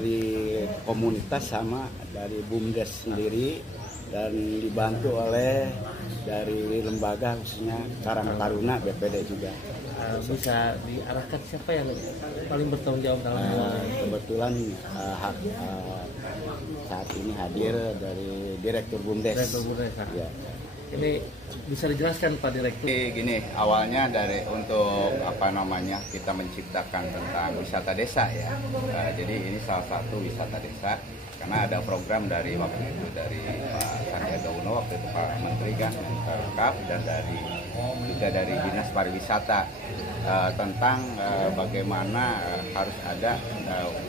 dari komunitas sama dari BUMDes sendiri, dan dibantu oleh dari lembaga khususnya Karang Taruna BPD juga. Bisa diarahkan siapa yang paling bertanggung jawab dalam kebetulan saat ini hadir dari Direktur BUMDes. Ya. Ini bisa dijelaskan Pak Direktur? Gini, awalnya untuk kita menciptakan tentang wisata desa ya. Jadi ini salah satu wisata desa karena ada program dari waktu itu dari Pak Sandiaga Uno, waktu itu Pak Menteri kan, Kap, dan juga dari Dinas Pariwisata tentang bagaimana harus ada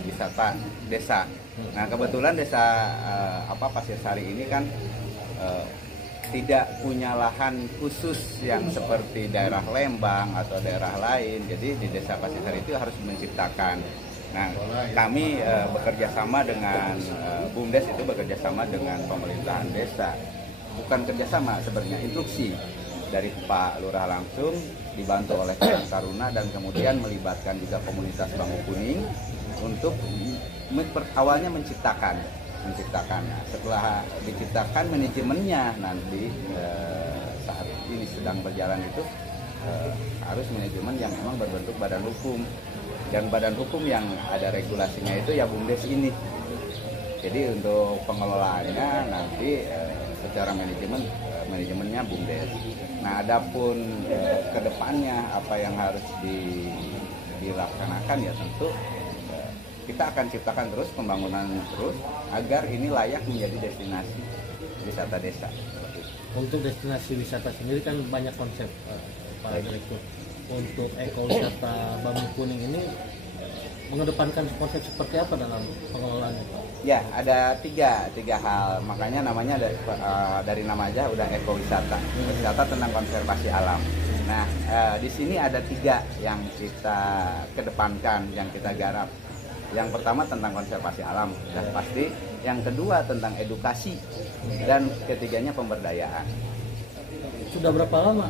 wisata desa. Nah kebetulan desa Pasir Sari ini kan tidak punya lahan khusus yang seperti daerah Lembang atau daerah lain. Jadi di Desa Pasir Sari itu harus menciptakan. Nah, kami bekerja sama dengan BUMDes, itu bekerja sama dengan pemerintahan desa. Bukan kerjasama sebenarnya, instruksi dari Pak Lurah langsung, dibantu oleh Karang Taruna, dan kemudian melibatkan juga komunitas Bambu Kuning untuk awalnya menciptakan. Setelah diciptakan manajemennya nanti saat ini sedang berjalan itu harus manajemen yang memang berbentuk badan hukum, dan badan hukum yang ada regulasinya itu ya BUMDes ini. Jadi untuk pengelolaannya nanti secara manajemennya BUMDes. Nah adapun kedepannya apa yang harus dilaksanakan ya tentu kita akan ciptakan terus pembangunan terus agar ini layak menjadi destinasi wisata desa. Untuk destinasi wisata sendiri kan banyak konsep Pak Direktur. Untuk ekowisata Bambu Kuning ini mengedepankan konsep seperti apa dalam pengelolaannya Pak? Ya ada tiga hal, makanya namanya dari nama aja udah ekowisata. Wisata tentang konservasi alam. Nah di sini ada 3 yang kita kedepankan, yang kita garap. Yang pertama tentang konservasi alam, dan pasti. Yang kedua tentang edukasi, dan ketiganya pemberdayaan. Sudah berapa lama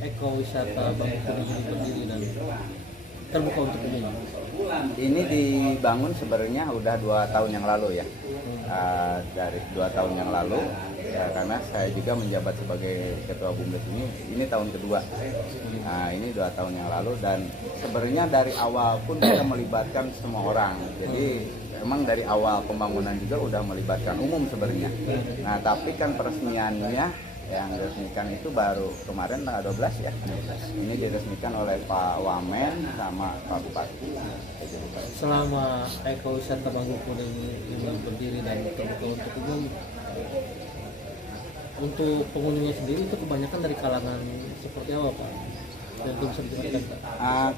ekowisata Bambu Kuning ini berdiri dan terbuka untuk umum? Ini dibangun sebenarnya udah 2 tahun yang lalu ya. Dari 2 tahun yang lalu ya, karena saya juga menjabat sebagai ketua BUMDes ini tahun kedua. Nah ini 2 tahun yang lalu, dan sebenarnya dari awal pun kita melibatkan semua orang. Jadi memang dari awal pembangunan juga udah melibatkan umum sebenarnya. Nah tapi kan peresmiannya yang diresmikan itu baru kemarin tanggal 12 ya. Ini diresmikan oleh Pak Wamen sama Pak Bupati. Selama ekowisata Bambu Kuning ini berdiri dan terbuka untuk umum, untuk pengunjungnya sendiri itu kebanyakan dari kalangan seperti apa Pak? Dan itu bisa dijelaskan Pak?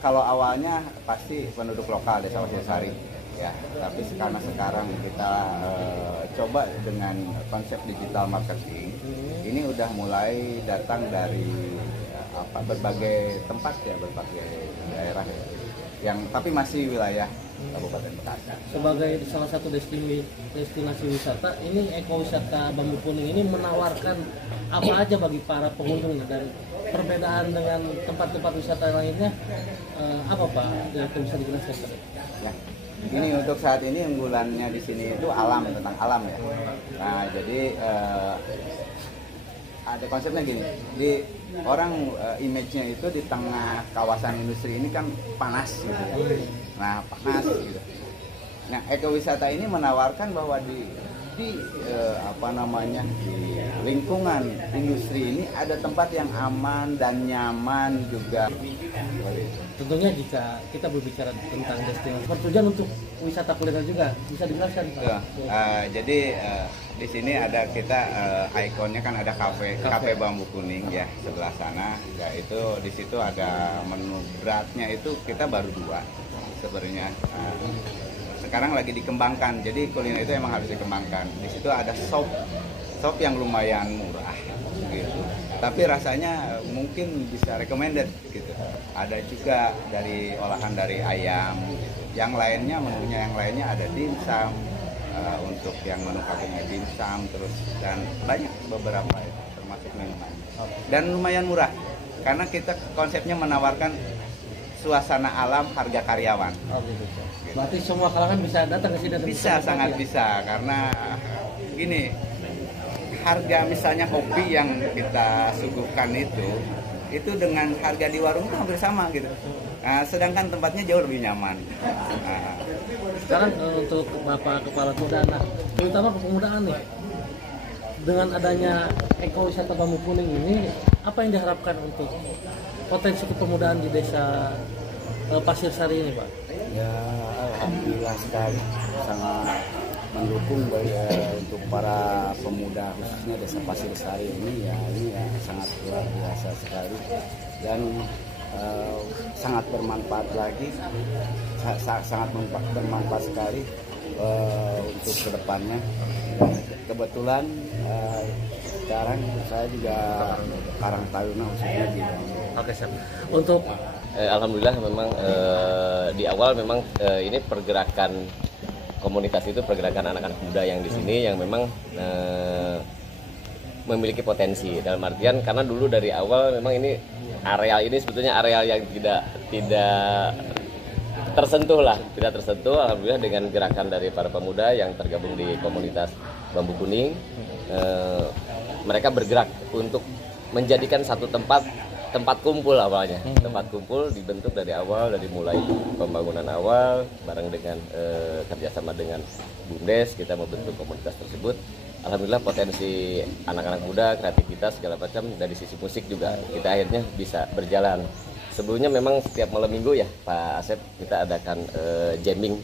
Kalau awalnya pasti penduduk lokal Desa Pasir Sari ya, tapi karena sekarang kita coba dengan konsep digital marketing, ini udah mulai datang dari berbagai tempat ya, berbagai daerah ya, yang tapi masih wilayah Kabupaten Bekasi. Sebagai salah satu destinasi wisata, ini ekowisata Bambu Kuning ini menawarkan apa aja bagi para pengunjung, dan perbedaan dengan tempat-tempat wisata lainnya apa Pak? Itu bisa dijelaskan Pak? Ya. Ini untuk saat ini unggulannya di sini itu alam, tentang alam ya. Nah jadi ada konsepnya gini, di orang image-nya itu di tengah kawasan industri ini kan panas gitu ya. Nah panas gitu. Nah ekowisata ini menawarkan bahwa di lingkungan industri ini ada tempat yang aman dan nyaman juga. Tentunya jika kita berbicara tentang destinasi bertujuan untuk wisata kuliner juga, bisa dijelaskan Pak? Jadi di sini ada kita ikonnya kan ada kafe Bambu Kuning ya sebelah sana. Ya itu di situ ada menu beratnya itu kita baru 2 sebenarnya. Sekarang lagi dikembangkan. Jadi kuliner itu emang harus dikembangkan. Di situ ada sop yang lumayan murah gitu. Tapi rasanya mungkin bisa recommended gitu. Ada juga olahan dari ayam gitu. Yang lainnya, menunya yang lainnya ada dimsum, untuk yang menu kakeknya dimsum terus, dan banyak beberapa itu, termasuk minuman. Dan lumayan murah karena kita konsepnya menawarkan suasana alam harga karyawan. Oh, gitu. Berarti semua kalangan bisa datang ke sini dan Bisa, sangat bisa, karena gini, harga misalnya kopi yang kita suguhkan itu dengan harga di warung itu hampir sama gitu. Nah, sedangkan tempatnya jauh lebih nyaman. Nah, Sekarang untuk Bapak Kepala Kuda, nah terutama kepemudaan nih, dengan adanya ekowisata Bambu Kuning ini, apa yang diharapkan untuk potensi kepemudaan di desa Pasir Sari ini, Pak? Ya, alhamdulillah sekali, sangat mendukung untuk para pemuda khususnya desa Pasir Sari ini ya sangat luar biasa sekali dan sangat bermanfaat lagi, sangat bermanfaat sekali untuk kedepannya. Kebetulan sekarang saya juga Karang Taruna khususnya gitu. Oke, siap. Untuk Alhamdulillah memang di awal memang ini pergerakan komunitas itu, pergerakan anak-anak muda yang di sini yang memang memiliki potensi, dalam artian karena dulu dari awal memang ini areal ini sebetulnya areal yang tidak tersentuh lah, tidak tersentuh. Alhamdulillah dengan gerakan dari para pemuda yang tergabung di komunitas Bambu Kuning, mereka bergerak untuk menjadikan satu tempat kumpul awalnya. Tempat kumpul dibentuk dari awal, dari mulai pembangunan awal bareng dengan kerjasama dengan BUMDes, kita membentuk komunitas tersebut. Alhamdulillah potensi anak-anak muda, kreativitas segala macam, dari sisi musik juga kita akhirnya bisa berjalan. Sebelumnya memang setiap malam minggu ya Pak Asep kita adakan jamming